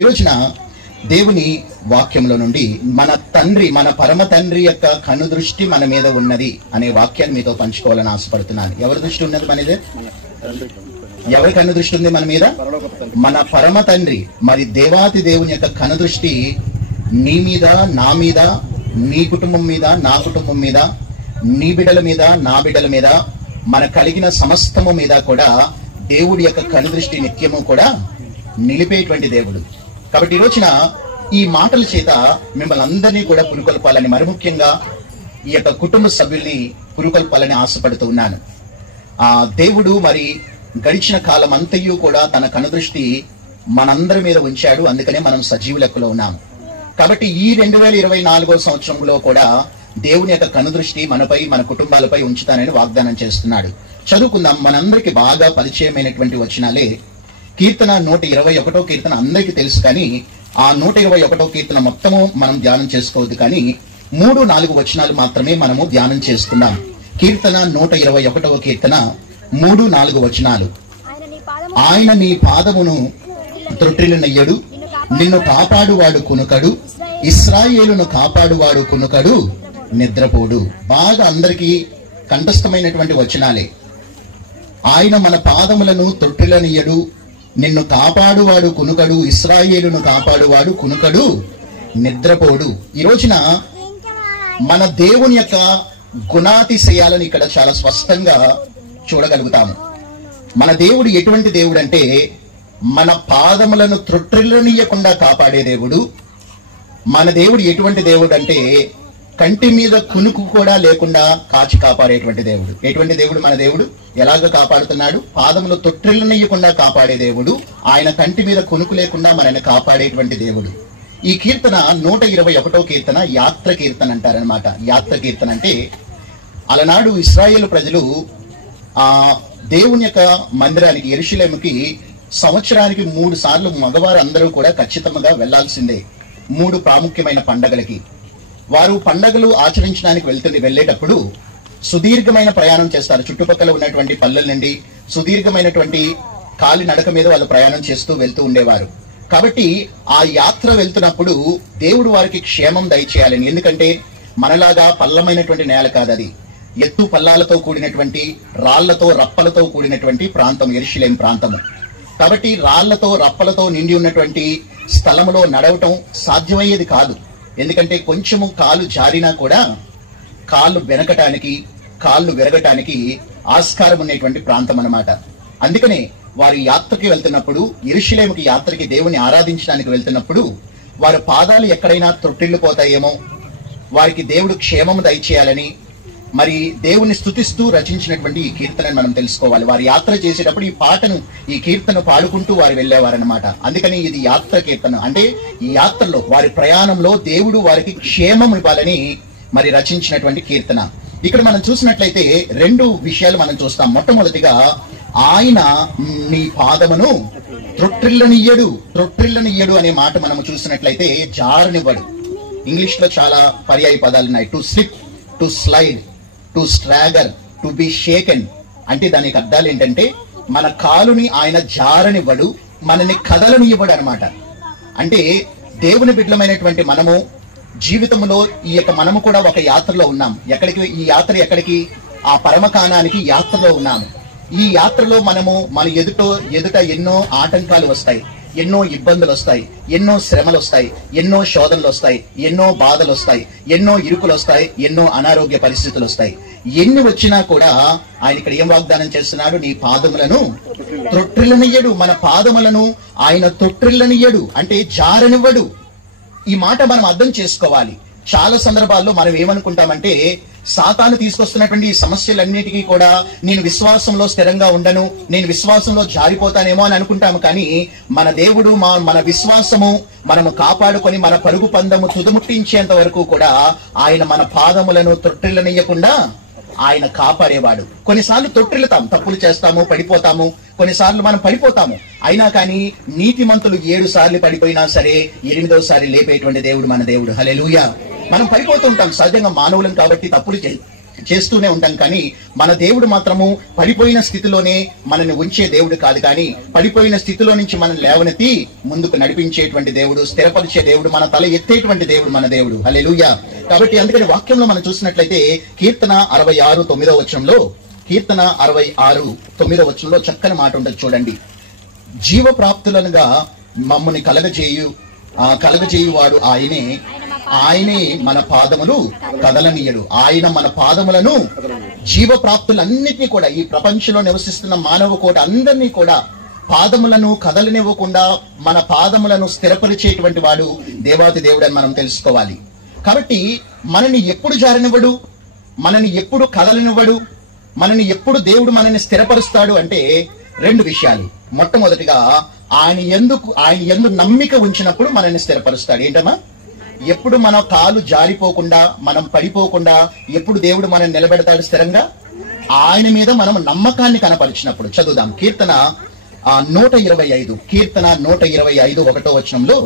ఈ రోజున దేవుని వాక్యంలో నుండి మన తండ్రి, మన పరమ తండ్రి యొక్క కనుదృష్టి మన మీద ఉన్నది అనే వాక్యాన్ని మీతో పంచుకోవాలని ఆశపడుతున్నాను. ఎవరి దృష్టి ఉన్నది మన మీద? ఎవరి కనుదృష్టి ఉంది మన మీద? మన పరమ తండ్రి. మరి దేవాతి దేవుని యొక్క కనుదృష్టి నీ మీద, నా మీద, నీ కుటుంబం మీద, నా కుటుంబం మీద, నీ బిడ్డల మీద, నా బిడ్డల మీద, మన కలిగిన సమస్తము మీద కూడా దేవుడి యొక్క కనుదృష్టి నిత్యము కూడా నిలిపేటువంటి దేవుడు. కాబట్టి ఈ రోజున ఈ మాటల చేత మిమ్మల్ని అందరినీ కూడా పురుకొల్పాలని, మరి ముఖ్యంగా ఈ యొక్క కుటుంబ సభ్యుల్ని పురుకొల్పాలని ఆశపడుతూ ఉన్నాను. దేవుడు మరి గడిచిన కాలం అంతయు కూడా తన కనుదృష్టి మనందరి మీద ఉంచాడు. అందుకనే మనం సజీవ లెక్కలో ఉన్నాం. కాబట్టి ఈ 2024 సంవత్సరంలో కూడా దేవుని యొక్క కనుదృష్టి మనపై, మన కుటుంబాలపై ఉంచుతానని వాగ్దానం చేస్తున్నాడు. చదువుకుందాం. మనందరికి బాగా పరిచయమైనటువంటి వచనాలే కీర్తన 121 కీర్తన అందరికీ తెలుసు, కానీ ఆ 121 కీర్తన మొత్తము మనం ధ్యానం చేసుకోవద్దు, కానీ 3-4 వచనాలు మాత్రమే మనము ధ్యానం చేసుకుందాం. కీర్తన 121 కీర్తన 3-4 వచనాలు. ఆయన నీ పాదమును త్రొట్టిల్లనియ్యడు, నిన్ను కాపాడువాడు కునుకడు, ఇశ్రాయేలును కాపాడువాడు కునుకడు, నిద్రపోడు. బాగా అందరికీ కంఠస్థమైనటువంటి వచనాలే. ఆయన మన పాదములను త్రొట్టిల్లనియ్యడు, నిన్ను కాపాడువాడు కునుకడు, ఇశ్రాయేలును కాపాడువాడు కునుకడు, నిద్రపోడు. ఈ రోజున మన దేవుని యొక్క గుణాతిశయాలను ఇక్కడ చాలా స్పష్టంగా చూడగలుగుతాము. మన దేవుడు ఎటువంటి దేవుడు అంటే మన పాదములను త్రొట్టిల్లనియ్యకుండా కాపాడే దేవుడు. మన దేవుడు ఎటువంటి దేవుడు అంటే కంటి మీద కునుకు కూడా లేకుండా కాచి కాపాడేటువంటి దేవుడు. ఎటువంటి దేవుడు మన దేవుడు? ఎలాగ కాపాడుతున్నాడు? పాదములు తొట్టిల్లనియ్యకుండా కాపాడే దేవుడు. ఆయన కంటి మీద కునుకు లేకుండా మనల్ని కాపాడేటువంటి దేవుడు. ఈ కీర్తన 121 కీర్తన యాత్ర కీర్తన అంటారనమాట. యాత్ర కీర్తన అంటే అలనాడు ఇశ్రాయేలు ప్రజలు దేవుని యొక్క మందిరానికి, యెరూషలేముకి సంవత్సరానికి 3 సార్లు మగవారు అందరూ కూడా ఖచ్చితంగా వెళ్లాల్సిందే. 3 ప్రాముఖ్యమైన పండగలకి వారు పండగలు ఆచరించడానికి వెళ్ళేటప్పుడు సుదీర్ఘమైన ప్రయాణం చేస్తారు. చుట్టుపక్కల ఉన్నటువంటి పల్లెల నుండి సుదీర్ఘమైనటువంటి కాలి నడక మీద వాళ్ళు ప్రయాణం చేస్తూ వెళ్తూ ఉండేవారు. కాబట్టి ఆ యాత్ర వెళ్తున్నప్పుడు దేవుడు వారికి క్షేమం దయచేయాలని. ఎందుకంటే మనలాగా పల్లమైనటువంటి నేల కాదు అది. ఎత్తు పల్లాలతో కూడినటువంటి, రాళ్లతో రప్పలతో కూడినటువంటి ప్రాంతం యెరూషలేము ప్రాంతము. కాబట్టి రాళ్లతో రప్పలతో నిండి ఉన్నటువంటి స్థలములో నడవటం సాధ్యమయ్యేది కాదు. ఎందుకంటే కొంచెము కాలు జారినా కూడా కాళ్ళు వెనకటానికి, కాళ్ళు విరగటానికి ఆస్కారం ఉన్నటువంటి ప్రాంతం అన్నమాట. అందుకనే వారు యాత్రకి వెళ్తున్నప్పుడు, యెరూషలేముకి యాత్రకి దేవుని ఆరాధించడానికి వెళ్తున్నప్పుడు వారి పాదాలు ఎక్కడైనా త్రొట్టిల్లిపోతాయేమో, వారికి దేవుడు క్షేమము దయచేయాలని మరి దేవుని స్తుతిస్తూ రచించినటువంటి ఈ కీర్తనను మనం తెలుసుకోవాలి. వారు యాత్ర చేసేటప్పుడు ఈ కీర్తన పాడుకుంటూ వారు వెళ్ళేవారనమాట. అందుకని ఇది యాత్ర కీర్తన. అంటే ఈ యాత్రలో, వారి ప్రయాణంలో దేవుడు వారికి క్షేమం ఇవ్వాలని మరి రచించినటువంటి కీర్తన. ఇక్కడ మనం చూసినట్లయితే 2 విషయాలు మనం చూస్తాం. మొట్టమొదటిగా ఆయన నీ పాదమును త్రొట్టిల్లనియ్యడు. త్రొట్టిల్లనియ్యడు అనే మాట మనం చూసినట్లయితే జారనివ్వడు. ఇంగ్లీష్ లో చాలా పర్యాయ పదాలు ఉన్నాయి. To slip, to slide, to stagger, to be shaken. అంటే దానికి అర్థాలు ఏంటంటే మన కాలుని ఆయన జారనివ్వడు, మనని కదలనివ్వడు అనమాట. అంటే దేవుని బిడ్డలమైనటువంటి మనము జీవితంలో మనము కూడా ఒక యాత్రలో ఉన్నాం. ఈ యాత్ర ఎక్కడికి? ఆ పరమకాణానికి యాత్రలో ఉన్నాము. ఈ యాత్రలో మన ఎదుట ఎన్నో ఆటంకాలు వస్తాయి, ఎన్నో ఇబ్బందులు వస్తాయి, ఎన్నో శ్రమలు వస్తాయి, ఎన్నో శోధనలు వస్తాయి, ఎన్నో బాధలు వస్తాయి, ఎన్నో ఇరుకులు వస్తాయి, ఎన్నో అనారోగ్య పరిస్థితులు వస్తాయి. ఎన్ని వచ్చినా కూడా ఆయన ఇక్కడ ఏం వాగ్దానం చేస్తున్నాడు? నీ పాదములను త్రొట్టిల్లనియ్యడు. మన పాదములను ఆయన త్రొట్టిల్లనియ్యడు అంటే జారనివ్వడు. ఈ మాట మనం అర్థం చేసుకోవాలి. చాలా సందర్భాల్లో మనం ఏమనుకుంటామంటే సాతాను తీసుకొస్తున్నటువంటి ఈ సమస్యలన్నిటికీ కూడా నేను విశ్వాసంలో స్థిరంగా ఉండను, నేను విశ్వాసంలో జారిపోతానేమో అని అనుకుంటాము. కానీ మన దేవుడు మన విశ్వాసము మనము కాపాడుకొని మన పరుగు పందము తుదముట్టించేంత వరకు కూడా ఆయన మన పాదములను త్రొట్టిల్లనియ్యకుండా ఆయన కాపాడేవాడు. కొన్నిసార్లు తొట్టిల్లుతాం, తప్పులు చేస్తాము, పడిపోతాము. కొన్నిసార్లు మనం పడిపోతాము. అయినా కానీ నీతిమంతులు 7 సార్లు పడిపోయినా సరే 8వ సారి లేపేటువంటి దేవుడు మన దేవుడు. హల్లెలూయా. మనం పడిపోతుంటాం, సహజంగా మానవులం కాబట్టి తప్పులు చేస్తూనే ఉంటాం. కానీ మన దేవుడు మాత్రము పడిపోయిన స్థితిలోనే మనల్ని ఉంచే దేవుడు కాదు, కానీ పడిపోయిన స్థితిలో నుంచి మనం లేవనెత్తి ముందుకు నడిపించేటువంటి దేవుడు, స్థిరపరిచే దేవుడు, మన తల ఎత్తేటువంటి దేవుడు మన దేవుడు. హల్లెలూయా. కాబట్టి అందుకని వాక్యంలో మనం చూసినట్లయితే కీర్తన 66:9 వచనంలో, కీర్తన 66:9 చక్కని మాట ఉంటుంది చూడండి. జీవప్రాప్తులనుగా మమ్మల్ని కలగజేయువాడు ఆయనే మన పాదములు కదలనీయడు. ఆయన మన పాదములను, జీవప్రాప్తులన్నిటినీ కూడా, ఈ ప్రపంచంలో నివసిస్తున్న మానవ కోటి అందరినీ కూడా పాదములను కదలనివ్వకుండా మన పాదములను స్థిరపరిచేటువంటి వాడు దేవాతి దేవుడు అని మనం తెలుసుకోవాలి. కాబట్టి మనని ఎప్పుడు జారనివ్వడు, మనని ఎప్పుడు కదలనివ్వడు, మనని ఎప్పుడు దేవుడు మనని స్థిరపరుస్తాడు అంటే 2 విషయాలు. మొట్టమొదటిగా ఆయన యందు నమ్మిక ఉంచినప్పుడు మనల్ని స్థిరపరుస్తాడు. ఏంటమ్మా? ఎప్పుడు మన కాలు జారిపోకుండా, మనం పడిపోకుండా ఎప్పుడు దేవుడు మనం నిలబెడతాడు స్థిరంగా? ఆయన మీద మనం నమ్మకాన్ని కనపరిచినప్పుడు. చదువుదాం కీర్తన 125, కీర్తన 125 1వ వచనంలో,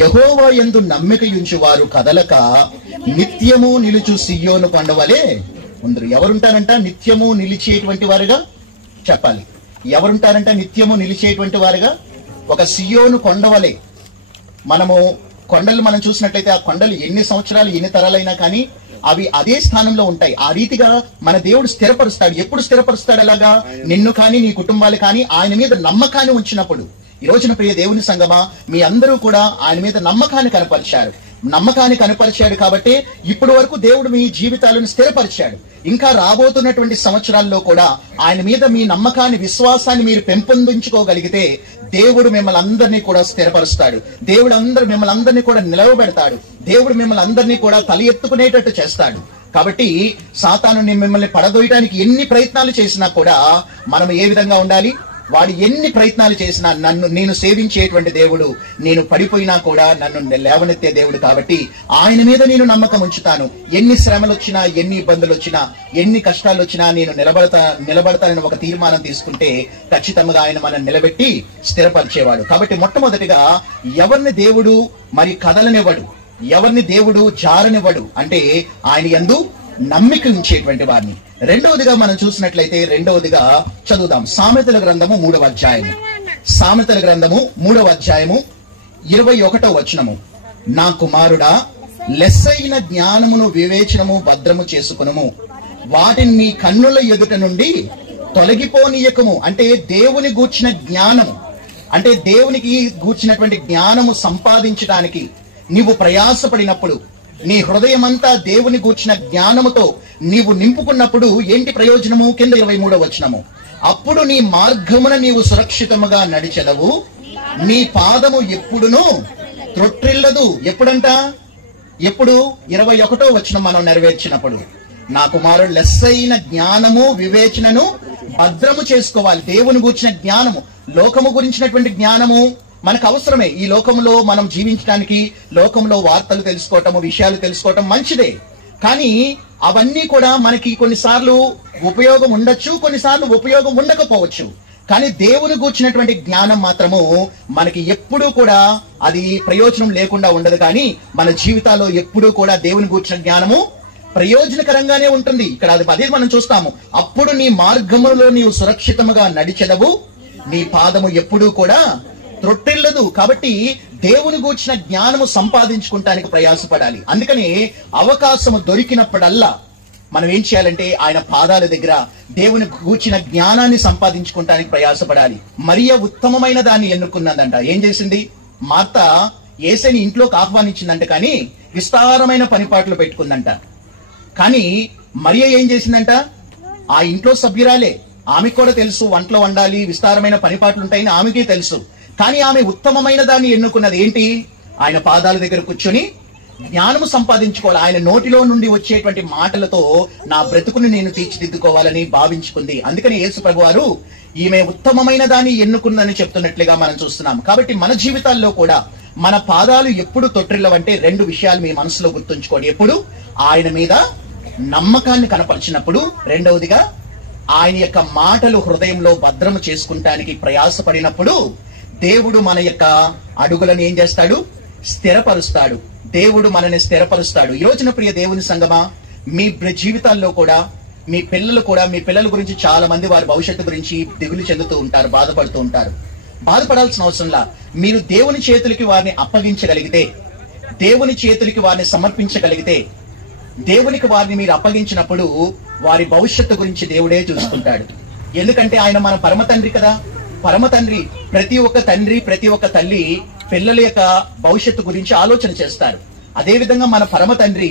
యెహోవా యందు నమ్మిక ఉంచువారు కదలక నిత్యము నిలుచు సియోను కొండవలే ఉందరు. ఎవరుంటారంట నిత్యము నిలిచేటువంటి వారుగా? చెప్పాలి. ఎవరుంటారంట నిత్యము నిలిచేటువంటి వారుగా? ఒక సియోను కొండవలే. మనము కొండలు మనం చూసినట్లయితే ఆ కొండలు ఎన్ని సంవత్సరాలు ఎన్ని తరాలైనా కానీ అవి అదే స్థానంలో ఉంటాయి. ఆ రీతిగా మన దేవుడు స్థిరపరుస్తాడు. ఎప్పుడు స్థిరపరుస్తాడు? అలాగా నిన్ను కానీ నీ కుటుంబాలు కానీ ఆయన మీద నమ్మకాన్ని ఉంచినప్పుడు. ఈ రోజున ప్రియ దేవుని సంగమా, మీ అందరూ కూడా ఆయన మీద నమ్మకాన్ని కనపరిచాడు కాబట్టి ఇప్పటి వరకు దేవుడు మీ జీవితాలను స్థిరపరిచాడు. ఇంకా రాబోతున్నటువంటి సంవత్సరాల్లో కూడా ఆయన మీద మీ నమ్మకాన్ని, విశ్వాసాన్ని మీరు పెంపొందించుకోగలిగితే దేవుడు మిమ్మల్ని అందరినీ కూడా స్థిరపరుస్తాడు. దేవుడు మిమ్మల్ని అందరినీ కూడా నిలవబెడతాడు. దేవుడు మిమ్మల్ని అందరినీ కూడా తల ఎత్తుకునేటట్టు చేస్తాడు. కాబట్టి సాతాను మిమ్మల్ని పడదోయడానికి ఎన్ని ప్రయత్నాలు చేసినా కూడా మనం ఏ విధంగా ఉండాలి? వాడు ఎన్ని ప్రయత్నాలు చేసినా నేను సేవించేటువంటి దేవుడు, నేను పడిపోయినా కూడా నన్ను లేవనెత్తే దేవుడు కాబట్టి ఆయన మీద నేను నమ్మకం ఉంచుతాను. ఎన్ని శ్రమలు వచ్చినా, ఎన్ని ఇబ్బందులు వచ్చినా, ఎన్ని కష్టాలు వచ్చినా నేను నిలబడతానని ఒక తీర్మానం తీసుకుంటే ఖచ్చితంగా ఆయన మనం నిలబెట్టి స్థిరపరిచేవాడు. కాబట్టి మొట్టమొదటిగా ఎవరిని దేవుడు మరి కదలనివ్వడు, ఎవరిని దేవుడు జారనివ్వడు అంటే ఆయన యందు నమ్మిక ఉంచేటువంటి వారిని. రెండవదిగా మనం చూసినట్లయితే చదువుదాం సామెతల గ్రంథము 3వ అధ్యాయము. సామెతల గ్రంథము 3వ అధ్యాయము 21వ వచనము, నా కుమారుడా లెస్సైన జ్ఞానమును వివేచనము భద్రము చేసుకునుము, వాటిని నీ కన్నుల ఎదుట నుండి తొలగిపోనీయకము. అంటే దేవుని గూర్చిన జ్ఞానము, అంటే దేవునికి గూర్చినటువంటి జ్ఞానము సంపాదించడానికి నీవు ప్రయాసపడినప్పుడు, నీ హృదయమంతా దేవుని గూర్చిన జ్ఞానముతో నీవు నింపుకున్నప్పుడు ఏంటి ప్రయోజనము? కింద 23వ వచనము, అప్పుడు నీ మార్గమున నీవు సురక్షితముగా నడిచెదవు, నీ పాదము ఎప్పుడును త్రొట్టిల్లదు. ఎప్పుడంట? ఎప్పుడు? 21వ వచనం మనం నెరవేర్చినప్పుడు. నా కుమారుడు లెస్సైన జ్ఞానము వివేచనను భద్రము చేసుకోవాలి. దేవుని గూర్చిన జ్ఞానము, లోకము గురించినటువంటి జ్ఞానము మనకు అవసరమే. ఈ లోకంలో మనం జీవించడానికి లోకంలో వార్తలు తెలుసుకోవటము, విషయాలు తెలుసుకోవటం మంచిదే. కానీ అవన్నీ కూడా మనకి కొన్నిసార్లు ఉపయోగం ఉండొచ్చు, కొన్నిసార్లు ఉపయోగం ఉండకపోవచ్చు. కానీ దేవుని గూర్చినటువంటి జ్ఞానం మాత్రము మనకి ఎప్పుడూ కూడా అది ప్రయోజనం లేకుండా ఉండదు. కానీ మన జీవితాల్లో ఎప్పుడూ కూడా దేవుని గూర్చిన జ్ఞానము ప్రయోజనకరంగానే ఉంటుంది. ఇక్కడ అదే మనం చూస్తాము. అప్పుడు నీ మార్గములో నీవు సురక్షితముగా నడిచెదవు, నీ పాదము ఎప్పుడూ కూడా త్రొట్టిల్లదు. కాబట్టి దేవుని గూర్చిన జ్ఞానము సంపాదించుకుంటానికి ప్రయాసపడాలి. అందుకని అవకాశము దొరికినప్పుడల్లా మనం ఏం చేయాలంటే ఆయన పాదాల దగ్గర దేవుని గూర్చిన జ్ఞానాన్ని సంపాదించుకుంటానికి ప్రయాసపడాలి. మరియ ఉత్తమమైన దాన్ని ఎన్నుకున్నదంట. ఏం చేసింది? మార్త యేసుని ఇంట్లోకి ఆహ్వానించిందంట, కానీ విస్తారమైన పనిపాట్లు పెట్టుకుందంట. కానీ మరియ ఏం చేసిందంట? ఆ ఇంట్లో సభ్యురాలే, ఆమెకు కూడా తెలుసు వంటలో వండాలి, విస్తారమైన పనిపాట్లు ఉంటాయని ఆమెకే తెలుసు. కానీ ఆమె ఉత్తమమైన దాన్ని ఎన్నుకున్నది ఏంటి? ఆయన పాదాల దగ్గర కూర్చొని జ్ఞానము సంపాదించుకోవాలి. ఆయన నోటిలో నుండి వచ్చేటువంటి మాటలతో నా బ్రతుకుని నేను తీర్చిదిద్దుకోవాలని భావించుకుంది. అందుకని యేసు ప్రభువారు ఈమె ఉత్తమమైన దాన్ని ఎన్నుకున్నదని చెప్తున్నట్లుగా మనం చూస్తున్నాం. కాబట్టి మన జీవితాల్లో కూడా మన పాదాలు ఎప్పుడు తొట్టిల్లవంటే 2 విషయాలు మీ మనసులో గుర్తుంచుకోండి. ఎప్పుడు ఆయన మీద నమ్మకాన్ని కనపరిచినప్పుడు, రెండవదిగా ఆయన యొక్క మాటలు హృదయంలో భద్రము చేసుకుంటానికి ప్రయాసపడినప్పుడు దేవుడు మన యొక్క అడుగులను ఏం చేస్తాడు? స్థిరపరుస్తాడు. దేవుడు మనని స్థిరపరుస్తాడు. ఈ రోజున ప్రియ దేవుని సంగమా, మీ జీవితాల్లో కూడా మీ పిల్లల గురించి చాలా మంది వారి భవిష్యత్తు గురించి దిగులు చెందుతూ ఉంటారు, బాధపడుతూ ఉంటారు. బాధపడాల్సిన అవసరంలా మీరు దేవుని చేతులకి వారిని అప్పగించగలిగితే, దేవుని చేతులకి వారిని సమర్పించగలిగితే, దేవునికి వారిని మీరు అప్పగించినప్పుడు వారి భవిష్యత్తు గురించి దేవుడే చూసుకుంటాడు. ఎందుకంటే ఆయన మన పరమ తండ్రి కదా. పరమ తండ్రి, ప్రతి ఒక్క తండ్రి ప్రతి ఒక్క తల్లి పిల్లల యొక్క భవిష్యత్తు గురించి ఆలోచన చేస్తారు. అదే విధంగా మన పరమ తండ్రి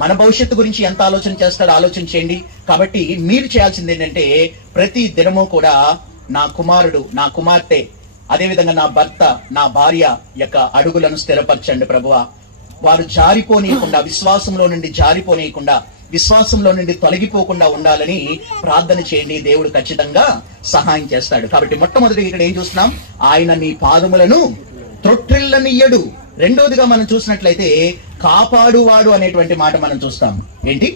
మన భవిష్యత్తు గురించి ఎంత ఆలోచన చేస్తాడో ఆలోచన చేయండి. కాబట్టి మీరు చేయాల్సింది ఏంటంటే ప్రతి దినము కూడా నా కుమారుడు, నా కుమార్తె, అదేవిధంగా నా భర్త, నా భార్య యొక్క అడుగులను స్థిరపరచండి ప్రభువా. వారు జారిపోనీయకుండా, విశ్వాసంలో నుండి జారిపోనీయకుండా, విశ్వాసంలో నుండి తొలగిపోకుండా ఉండాలని ప్రార్థన చేయండి. దేవుడు ఖచ్చితంగా సహాయం చేస్తాడు. కాబట్టి మొట్టమొదటి ఇక్కడ ఏం చూస్తున్నాం? ఆయన నీ పాదములను త్రొట్టిల్లనియ్యడు. రెండోదిగా మనం చూసినట్లయితే కాపాడువాడు అనేటువంటి మాట మనం చూస్తాం. ఏంటి?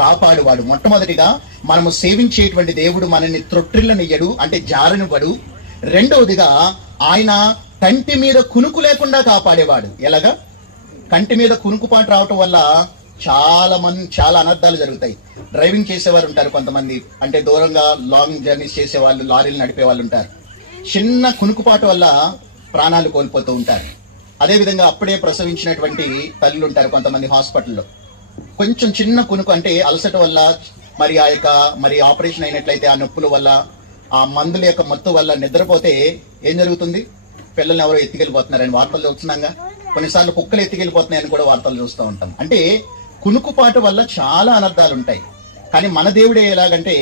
కాపాడువాడు. మొట్టమొదటిగా మనము సేవించేటువంటి దేవుడు మనల్ని త్రొట్టిల్లనియ్యడు, అంటే జారనివ్వడు. రెండవదిగా ఆయన కంటి మీద కునుకు లేకుండా కాపాడేవాడు. ఎలాగా? కంటి మీద కునుకుపాటు రావటం వల్ల చాలా అనర్థాలు జరుగుతాయి. డ్రైవింగ్ చేసేవారు ఉంటారు కొంతమంది, అంటే దూరంగా లాంగ్ జర్నీస్ చేసేవాళ్ళు, లారీలు నడిపే వాళ్ళు ఉంటారు. చిన్న కునుకుపాటు వల్ల ప్రాణాలు కోల్పోతూ ఉంటారు. అదేవిధంగా అప్పుడే ప్రసవించినటువంటి తల్లులు ఉంటారు కొంతమంది హాస్పిటల్లో. కొంచెం చిన్న కునుకు, అంటే అలసట వల్ల, మరి ఆపరేషన్ అయినట్లయితే ఆ నొప్పుల వల్ల, ఆ మందుల యొక్క మత్తు వల్ల నిద్రపోతే ఏం జరుగుతుంది? పిల్లల్ని ఎవరో ఎత్తుకెళ్ళిపోతున్నారని వార్తలు చూస్తున్నాగా. కొన్నిసార్లు కుక్కలు ఎత్తుకెళ్ళిపోతున్నాయని కూడా వార్తలు చూస్తూ ఉంటాం. అంటే కునుకుపాటు వల్ల చాలా అనర్థాలు ఉంటాయి. కానీ మన దేవుడే ఎలాగంటే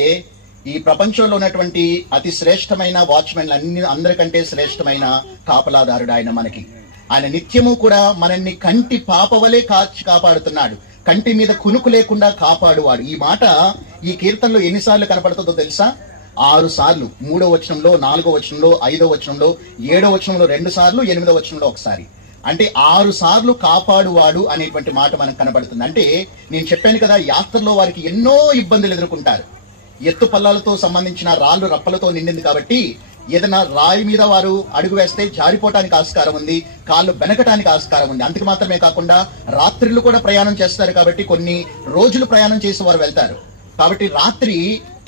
ఈ ప్రపంచంలో ఉన్నటువంటి అతి శ్రేష్టమైన వాచ్మెన్ అందరికంటే శ్రేష్టమైన కాపలాదారుడు ఆయన మనకి. ఆయన నిత్యము కూడా మనల్ని కంటి పాపవలే కాపాడుతున్నాడు. కంటి మీద కునుకు లేకుండా కాపాడువాడు. ఈ మాట ఈ కీర్తనలో ఎన్నిసార్లు కనపడుతుందో తెలుసా? 6 సార్లు. 3వ వచనంలో, 4వ వచనంలో, 5వ వచనంలో, 7వ వచనంలో 2 సార్లు, 8వ వచనంలో 1 సారి. అంటే 6 సార్లు కాపాడువాడు అనేటువంటి మాట మనకు కనబడుతుంది. అంటే నేను చెప్పాను కదా, యాత్రలో వారికి ఎన్నో ఇబ్బందులు ఎదుర్కొంటారు. ఎత్తు పల్లాలతో సంబంధించిన రాళ్ళు రప్పలతో నిండింది కాబట్టి ఏదైనా రాయి మీద వారు అడుగు వేస్తే జారిపోవటానికి ఆస్కారం ఉంది, కాళ్ళు బెనకటానికి ఆస్కారం ఉంది. అందుకు మాత్రమే కాకుండా రాత్రిళ్ళు కూడా ప్రయాణం చేస్తారు కాబట్టి కొన్ని రోజులు ప్రయాణం చేసి వారు వెళ్తారు. కాబట్టి రాత్రి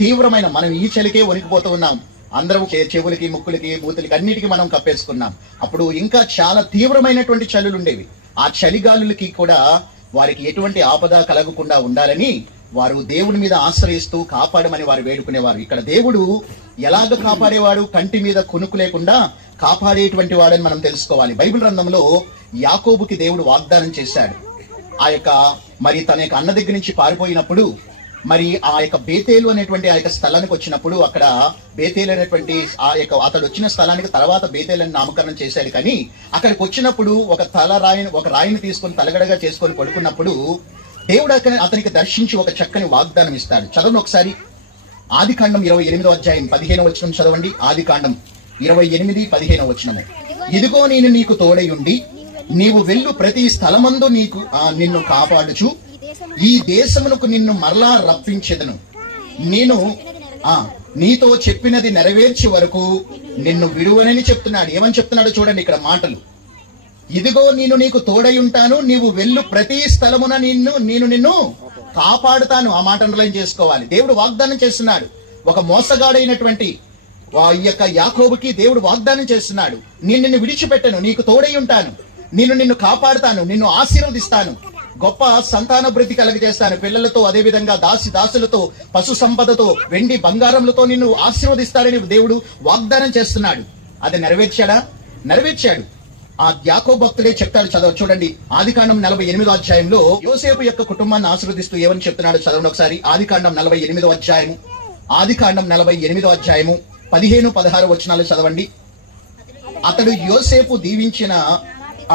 తీవ్రమైన, మనం ఈ చలికే వణికిపోతూ ఉన్నాం. అందరం చెవులకి, ముక్కులకి, మూతులకి అన్నిటికీ మనం కప్పేసుకున్నాం. అప్పుడు ఇంకా చాలా తీవ్రమైనటువంటి చలులు ఉండేవి. ఆ చలిగాలులకి కూడా వారికి ఎటువంటి ఆపద కలగకుండా ఉండాలని వారు దేవుడి మీద ఆశ్రయిస్తూ కాపాడమని వారు వేడుకునేవారు. ఇక్కడ దేవుడు ఎలాగ కాపాడేవాడు? కంటి మీద కునుకు లేకుండా కాపాడేటువంటి వాడని మనం తెలుసుకోవాలి. బైబిల్ గ్రంథంలో యాకోబుకి దేవుడు వాగ్దానం చేశాడు. తన యొక్క అన్న దగ్గర నుంచి పారిపోయినప్పుడు, ఆ యొక్క బేతేలు అనేటువంటి ఆ యొక్క స్థలానికి వచ్చినప్పుడు, అక్కడ బేతేలు అనేటువంటి అతడు వచ్చిన స్థలానికి తర్వాత బేతేలు అని నామకరణం చేశాడు. కానీ అక్కడికి వచ్చినప్పుడు ఒక రాయిని తీసుకొని తలగడగా చేసుకొని పడుకున్నప్పుడు దేవుడు అతనికి దర్శించి ఒక చక్కని వాగ్దానం ఇస్తాడు. చదవండి ఒకసారి. ఆదికాండం 28వ అధ్యాయం 15వ వచనం చదవండి. ఆదికాండం 28:15 వచనము. ఇదిగో నేను నీకు తోడై ఉండి నీవు వెళ్ళు ప్రతి స్థలమందు నిన్ను కాపాడుచు ఈ దేశమునకు నిన్ను మరలా రప్పించెదను. నేను నీతో చెప్పినది నెరవేర్చే వరకు నిన్ను విడువనని చెప్తున్నాడు. ఏమని చెప్తున్నాడు చూడండి ఇక్కడ మాటలు. ఇదిగో నేను నీకు తోడై ఉంటాను, నీవు వెళ్ళు ప్రతి స్థలమున నేను నిన్ను కాపాడుతాను. ఆ మాట అండర్లైన్ చేసుకోవాలి. దేవుడు వాగ్దానం చేస్తున్నాడు. ఒక మోసగాడైనటువంటి ఈ యొక్క యాకోబుకి దేవుడు వాగ్దానం చేస్తున్నాడు. నిన్ను విడిచిపెట్టను, నీకు తోడై ఉంటాను, నిన్ను కాపాడుతాను, నిన్ను ఆశీర్వదిస్తాను, గొప్ప సంతానభివృద్ధి కలగజేస్తాను, పిల్లలతో, అదేవిధంగా దాసులతో, పశు సంపదతో, వెండి బంగారములతో నిన్ను ఆశీర్వదిస్తాడని దేవుడు వాగ్దానం చేస్తున్నాడు. అది నెరవేర్చాడు. ఆ యాకోబు భక్తుడే చెప్తాడు. చూడండి ఆదికాండం 48వ అధ్యాయంలో యోసేపు యొక్క కుటుంబాన్ని ఆశీర్వదిస్తూ ఏమని చెప్తున్నాడు చదవండి ఒకసారి. ఆదికాండం 48వ అధ్యాయము, ఆదికాండం 48వ అధ్యాయము 15-16 వచనాలు చదవండి. అతడు యోసేపు దీవించిన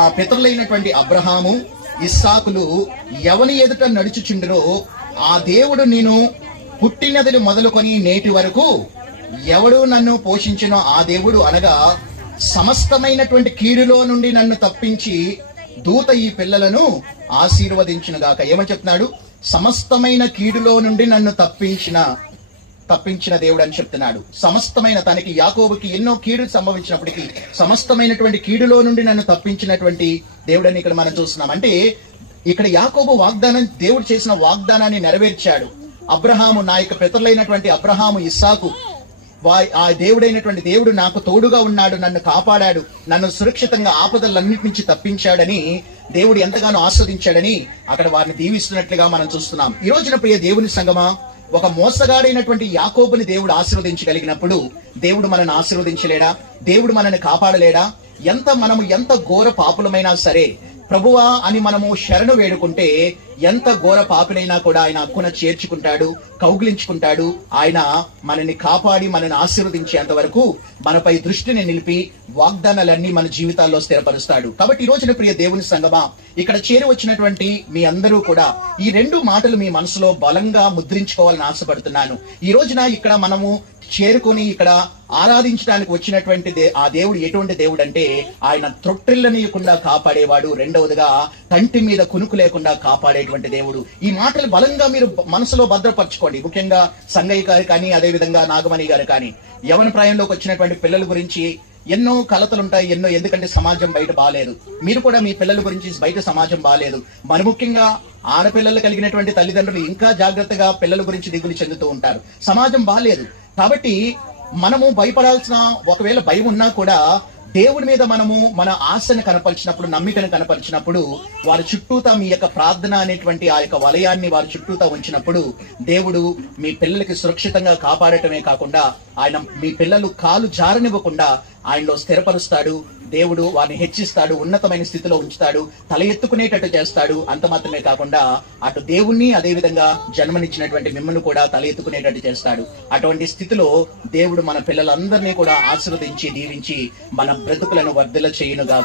ఆ పితరులైనటువంటి అబ్రహాము, ఇస్సాకులు ఎవని ఎదుట నడుచుచుండరో ఆ దేవుడు నేను పుట్టినది మొదలుకొని నేటి వరకు ఎవడు నన్ను పోషించినో ఆ దేవుడు, అనగా సమస్తమైనటువంటి కీడులో నుండి నన్ను తప్పించి దూత ఈ పిల్లలను ఆశీర్వదించునుగాక. ఏమని చెప్తున్నాడు? సమస్తమైన కీడులో నుండి నన్ను తప్పించిన దేవుడు అని చెప్తున్నాడు. సమస్తమైన, తనకి యాకోబుకి ఎన్నో కీడు సంభవించినప్పటికీ సమస్తమైనటువంటి కీడులో నుండి నన్ను తప్పించినటువంటి దేవుడని ఇక్కడ మనం చూస్తున్నాం. అంటే ఇక్కడ యాకోబు వాగ్దానం, దేవుడు చేసిన వాగ్దానాన్ని నెరవేర్చాడు. అబ్రహాము, నా యొక్క పితరులైనటువంటి అబ్రహాము, ఇస్సాకు, ఆ దేవుడైనటువంటి దేవుడు నాకు తోడుగా ఉన్నాడు, నన్ను కాపాడాడు, నన్ను సురక్షితంగా ఆపదలన్నిటి నుంచి తప్పించాడని దేవుడు ఎంతగానో ఆస్వాదించాడని అక్కడ వారిని దీవిస్తున్నట్లుగా మనం చూస్తున్నాం. ఈ రోజున ప్రియ దేవుని సంగమా, ఒక మోసగాడైనటువంటి యాకోబుని దేవుడు ఆశీర్వదించగలిగినప్పుడు దేవుడు మనల్ని ఆశీర్వదించలేడా? దేవుడు మనల్ని కాపాడలేడా? మనము ఎంత ఘోర పాపులమైనా సరే ప్రభువా అని మనము శరణు వేడుకుంటే ఎంత ఘోర పాపినైనా కూడా ఆయన హక్కున చేర్చుకుంటాడు, కౌగిలించుకుంటాడు. ఆయన మనల్ని కాపాడి మనల్ని ఆశీర్వదించేంత వరకు మనపై దృష్టిని నిలిపి వాగ్దానాలన్నీ మన జీవితాల్లో స్థిరపరుస్తాడు. కాబట్టి ఈ రోజున ప్రియ దేవుని సంగమా, ఇక్కడ చేరి వచ్చినటువంటి మీ అందరూ కూడా ఈ 2 మాటలు మీ మనసులో బలంగా ముద్రించుకోవాలని ఆశపడుతున్నాను. ఈ రోజున ఇక్కడ మనము చేరుకుని ఇక్కడ ఆరాధించడానికి వచ్చినటువంటి ఆ దేవుడు ఎటువంటి దేవుడు అంటే, ఆయన త్రొట్టిల్లనీయకుండా కాపాడేవాడు. రెండవదిగా కంటి మీద కునుకు లేకుండా కాపాడేటువంటి దేవుడు. ఈ మాటలు బలంగా మీరు మనసులో భద్రపరచుకోండి. ముఖ్యంగా సంగయ్య గారు కానీ, అదే విధంగా నాగమణి గారు కానీ, యవన ప్రాయంలోకి వచ్చినటువంటి పిల్లల గురించి ఎన్నో కలతలుంటాయి, ఎందుకంటే సమాజం బయట బాలేదు. మీరు కూడా మీ పిల్లల గురించి బయట సమాజం బాలేదు. మరి ముఖ్యంగా ఆడపిల్లలు కలిగినటువంటి తల్లిదండ్రులు ఇంకా జాగ్రత్తగా పిల్లల గురించి దిగులు చెందుతూ ఉంటారు. సమాజం బాలేదు. కాబట్టి మనము భయపడాల్సిన, ఒకవేళ భయం ఉన్నా కూడా దేవుడి మీద మనము మన ఆశను కనపరిచినప్పుడు, నమ్మికను కనపరిచినప్పుడు, వారి చుట్టూతా మీ యొక్క ప్రార్థన అనేటువంటి ఆ యొక్క వలయాన్ని వారి చుట్టూతా ఉంచినప్పుడు దేవుడు మీ పిల్లలకి సురక్షితంగా కాపాడటమే కాకుండా ఆయన మీ పిల్లలు కాలు జారనివ్వకుండా ఆయనలో స్థిరపరుస్తాడు. దేవుడు వారిని హెచ్చిస్తాడు, ఉన్నతమైన స్థితిలో ఉంచుతాడు, తల ఎత్తుకునేటట్టు చేస్తాడు. అంత మాత్రమే కాకుండా అటు దేవుణ్ణి, అదే విధంగా జన్మనిచ్చినటువంటి మిమ్మల్ని కూడా తల ఎత్తుకునేటట్టు చేస్తాడు. అటువంటి స్థితిలో దేవుడు మన పిల్లలందరినీ కూడా ఆశీర్వదించి దీవించి మన బ్రతుకులను వర్ధిల్ల చేయునుగా.